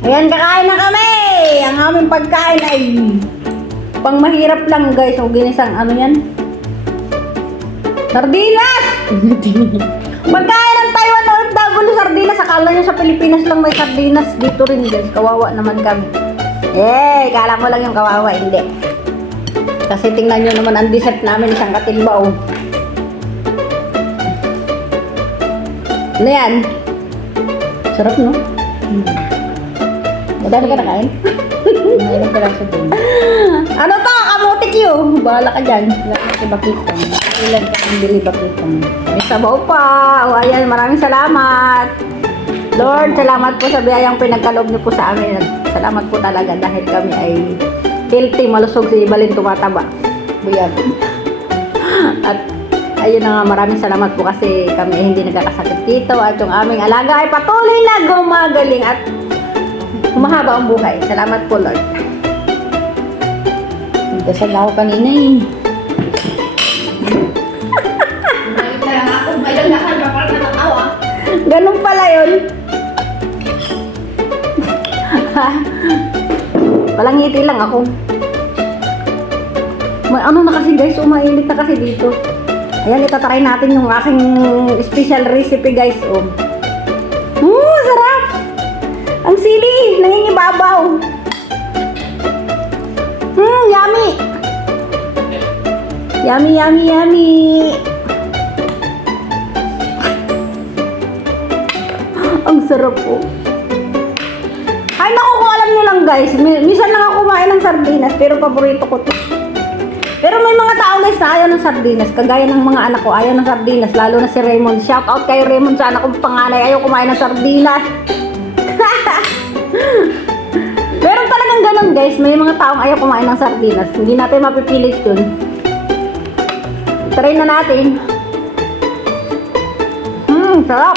Ayan, kakain na kami! Ang aming pagkain ay pang mahirap lang guys. O ginisang ano yan? Sardinas! Pagkain ng Taiwan OFW, sardinas. Akala nyo sa Pilipinas lang may sardinas. Dito rin guys, kawawa naman kami. Kala mo lang yung kawawa, hindi. Kasi tingnan nyo naman ang dessert namin, isang katilba oh. Ano yan? Sarap no? Madami ka nakain? Mayroon ka lang sa doon. Ano to? Kamutik yun. Bahala ka dyan. Sa bakitang. Ilan ka ang bili bakitang. May sabaw pa. O ayan, maraming salamat. Lord, salamat po sa biyayang pinagkaloob niyo po sa amin. Salamat po talaga dahil kami ay healthy, malusog, si Ibalin tumataba. Buyag. At ayun na nga, maraming salamat po kasi kami ay hindi nagkakasakit dito at yung aming alaga ay patuloy na gumagaling at humahaba ang buhay. Salamat po, Lord. Nagdasal ako kanina eh. Kaya nga ako, may lalakad na parang natatawa. Ganun pala yun. Palangiti lang ako. May ano na kasi guys, umainit na kasi dito. Ayan, itatry natin yung aking special recipe guys. Sarap! Ang sili! Nangingibabaw! Yummy! Yummy, yummy, yummy! Ang sarap po. Ay naku, kung alam nyo lang guys, minsan lang ako kumain ng sardinas, pero paborito ko to. Pero may mga tao guys na ayaw ng sardinas, kagaya ng mga anak ko, ayaw ng sardinas, lalo na si Raymond. Shout out kay Raymond sa anak kong panganay, ayaw kumain ng sardinas. Meron talagang ganun guys, may mga taong ayaw kumain ng sardinas, hindi natin mapipilit yun. Try na natin. Sarap.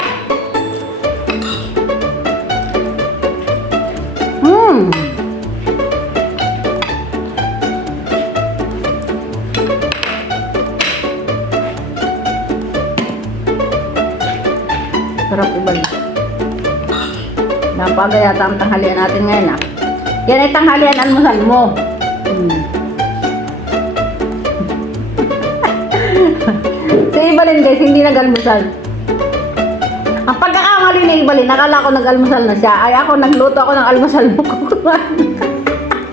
Sarap ibalik. Napaga yata ang tanghalian natin ngayon ah. Yan ay tanghalian almusal mo. Si Ibalin guys, hindi nag-almusal. Ang pagkakamali ni Ibalin, nakala ko nag-almusal na siya. Ay ako, nagluto ako ng almusal mo.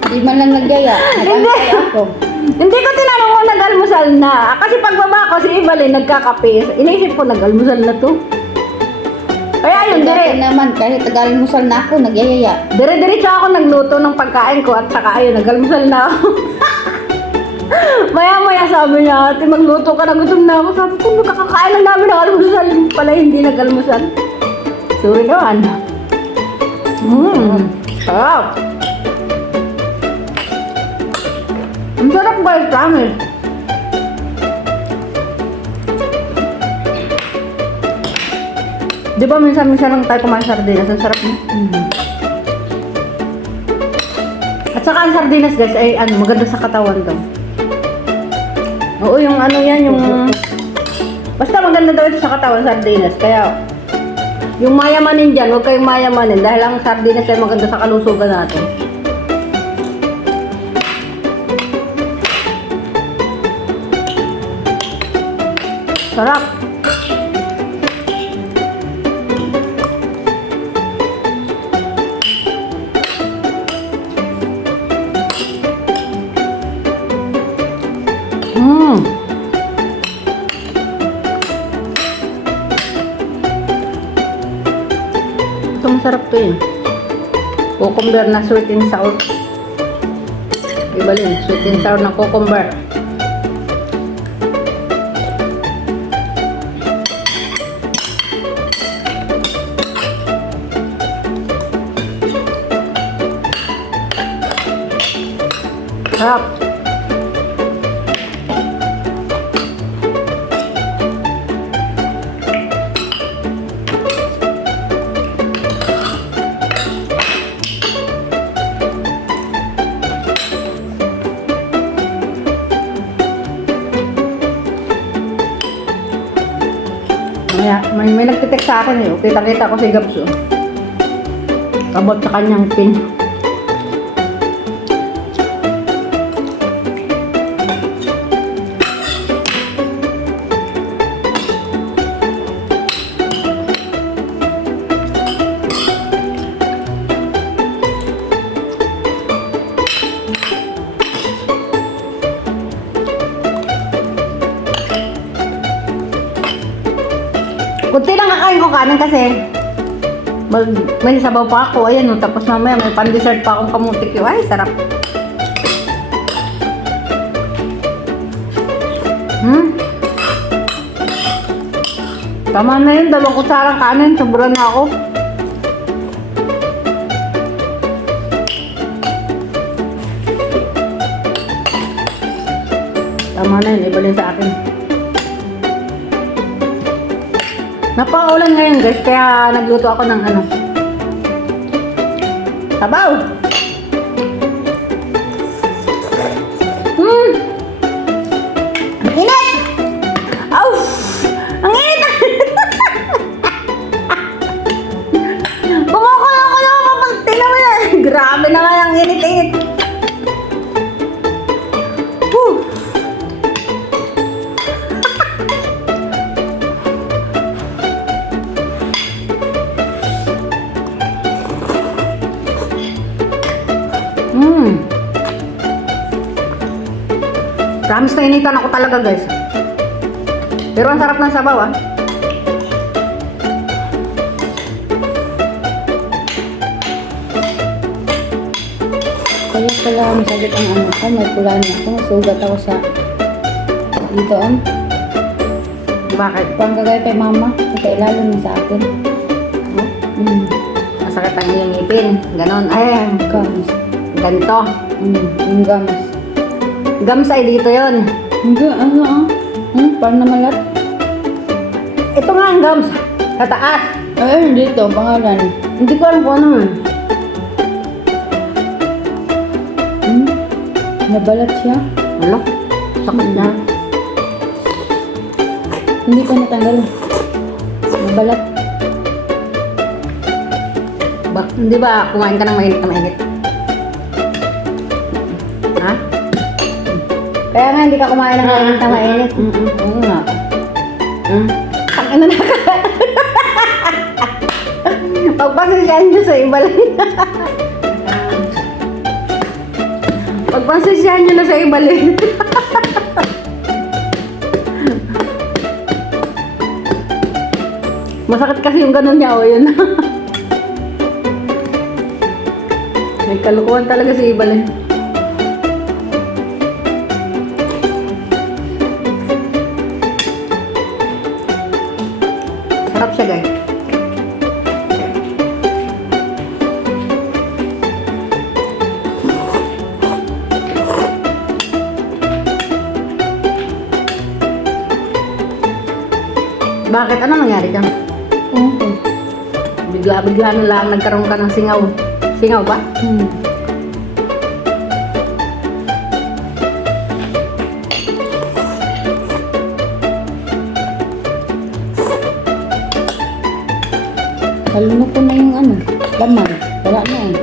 Di man lang nagyaya. Nag-antay ako. Hindi ko tinanong kung nag-almusal na. Kasi pagbaba ko, si Ibalin nagkakape. Inisip ko, nag-almusal na to. Kaya yun, Dati naman, kahit nag-almusal na ako, nagyayaya. dire-diretso ako nagluto ng pagkain ko at saka ayun, nag-almusal na ako. Maya-maya sabi niya, ate magluto ka na, gutom na ako. Sabi ko, nakakakain lang namin ng almusal. Pala hindi nag-almusal. Sorry naman. Sarap. Ang sarap guys, promise. Di ba minsan-minsan lang tayo kumain sardinas? Ang sarap niya. At saka ang sardinas guys ay maganda sa katawan daw. Oo, yung ano yan, yung... Basta maganda daw ito sa katawan, sardinas. Kaya, yung mayamanin dyan, huwag kayong mayamanin. Dahil ang sardinas ay maganda sa kalusugan natin. Sarap. Ito masarap to eh. Cucumber na sweet and sour. Ibalin, sweet and sour na cucumber. Sarap. May nagtitek sa akin eh. Kita-kita ko si Gabs. Abot sa kanyang pin. Kunti lang kakain ko kanin kasi may sabaw pa ako. Ayan, tapos mamaya may pan-dessert pa akong kamutik. Ay, sarap. Tama na yun, 2 kutsarang kanin. Sobra na ako. Tama na yun, ibalin sa akin. Napaulan ngayon guys, kaya nagluto ako ng ano. Sabaw! Ang init! Aw! Ang init! Kumukulo-kulo ko pag tinawa. Grabe naman ang init-init. Promise na initan ako talaga guys. Pero ang sarap ng sabaw ah. Kaya pala masagit ang ano ko, may pula na ako, masugat ako sa dito Bakit? Pang kagaya kay mama, kaya ilalim na sa akin. Masakit ang iyong ngipin. Ganon. Ay, Gums. ganito. Yung gums. Gums ay dito yon. Hindi, ano parang namalat. Ito nga ang gums. Sa taas. Ayun, dito, pangalan. Hindi ko alam kung ano yun. Nabalat siya. Wala. Sakit na. Hindi ko natanggal. Nabalat. Hindi ba kumain ka ng mainit na mainit? Ha? Kaya nga hindi ka kumain ng mainit na mainit. Oo nga. Ang ina na ka. Pagpasasyahan nyo sa iba lang. Pagpasasyahan nyo na sa iba lang. Masakit kasi yung ganun niya, o yun. May kalukuhan talaga si Ibalin. Sarap siya guys. Bakit? Ano nangyari dyan? Bigla-bigla na lang nagkaroon ka ng singaw. Singaw ba? Halunok ko na yung ano, laman. Wala na eh.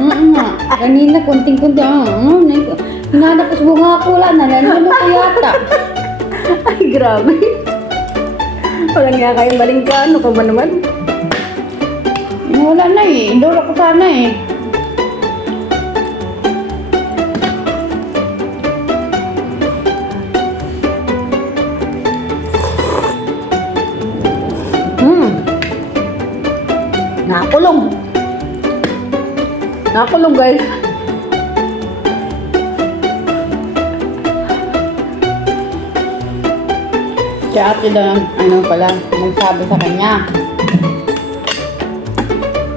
Nga. Kanina, konting-konti. Hinanap ko sa bunga ko wala na. Nalunok ko yata. Ay, grabe. Walang nga kayong balingka. Ano ka ba naman? Wala na eh. Indura ko sana eh. Nakulong. Nakulong guys. Si ate daw, ano pala, nagsabi sa kanya.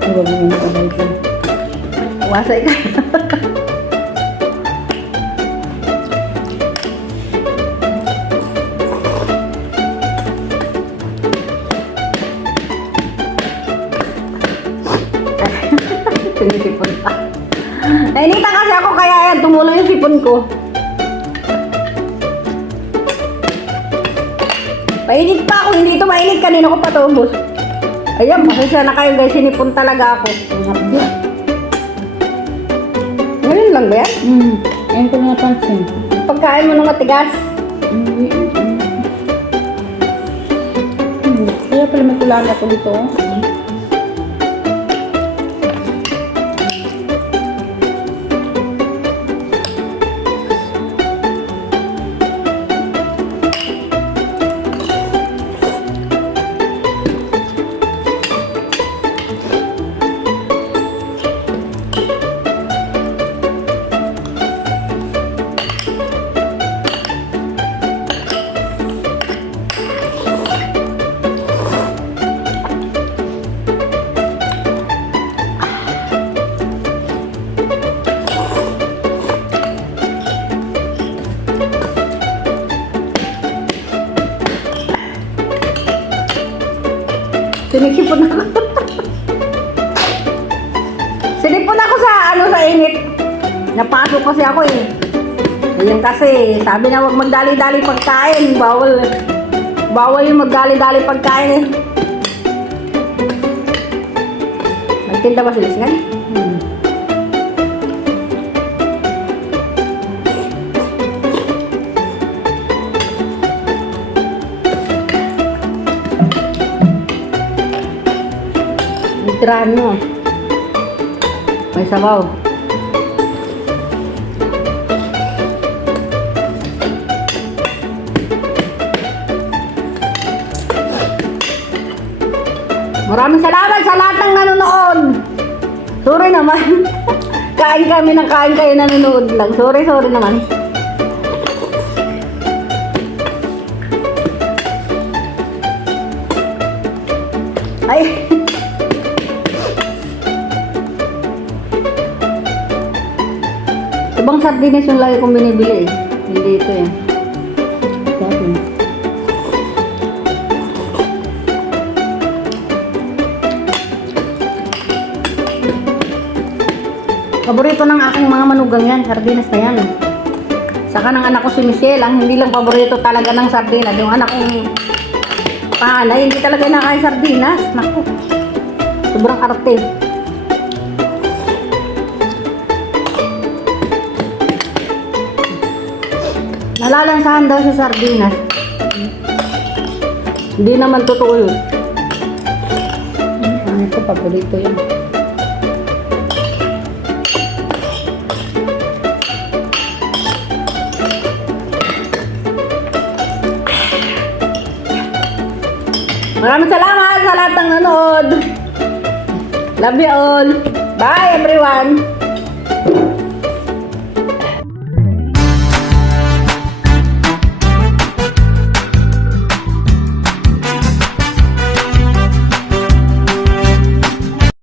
Ay, wag mo na pala ito. Wasay ka. Sinisipon pa. Nainita kasi ako kaya yan, tumulo yung sipon ko. Mainit pa ako, hindi ito mainit. Kanina ko pa ito ubos. Ayan, pasensya na kayo guys, sinipon talaga ako. Hapdi. Ngayon lang ba yan? Ayun ko napansin. Pagkain mo ng matigas. Kaya pala may kulala ako dito. Sinisipon ako. Sinipon ako sa init. Napasok kasi ako eh. Ayan kasi, sabi na huwag magdali-dali pagkain. Bawal yung magdali-dali pagkain eh. Nagtinda ba si Lisngan? Tirahan mo. May sabaw. Maraming salamat sa lahat ng nanonood. Sorry naman. Kain kami ng kain kayo nanonood lang. Sorry naman. Ay. Ibang sardinas yung lagi kong binibili eh. Hindi ito eh. Sabi. Paborito ng aking mga manugang yan, sardinas na yan. Saka ng anak ko si Michelle, ang hindi lang paborito talaga ng sardinas. Yung anak kong panganay, hindi talaga nakain sardinas. Naku, sobrang arte. Nalalansahan daw sa sardinas. Hindi naman totoo yun. Ano ito, paborito yun. Maraming salamat sa lahat ng nanood. Love you all. Bye everyone.